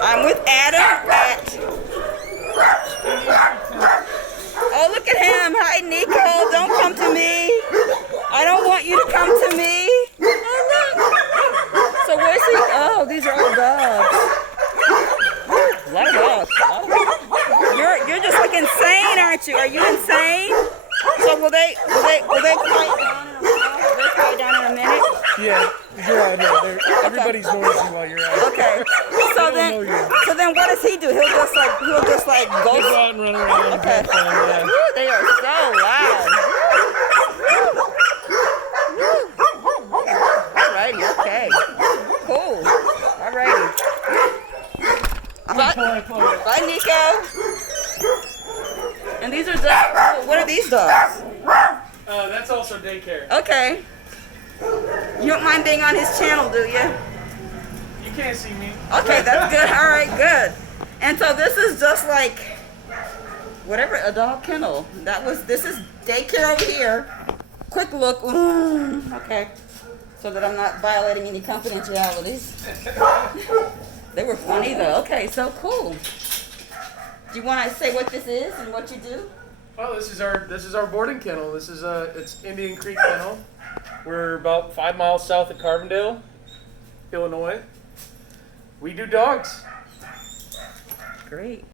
I'm with Adam at... Oh, look at him. Hi, Nico. Don't come to me. I don't want you to come to me. Oh, look. So where's he? Oh, these are all dogs. A lot of dogs. You're just like insane, aren't you? Are you insane? So will they quiet down in a minute? Will they quiet down in a minute? Yeah, you're out here. Everybody's noisy while you're out. Okay. So then what does he do? He'll just like go. He'll go out and run around. Okay. Yeah. Woo, they are so loud. Alrighty, okay. Cool. Alrighty. Bye, Nico. And these are dogs. What are these dogs? That's also daycare. Okay. You don't mind being on his channel, do you? You can't see me. Okay, that's good. All right, good. And so this is just like whatever, a dog kennel. This is daycare over here. Quick look. Okay. So that I'm not violating any confidentialities. They were funny though. Okay, so cool. Do you want to say what this is and what you do? Well, this is our boarding kennel. This is it's Indian Creek Kennel. We're about 5 miles south of Carbondale, Illinois. We do dogs. Great.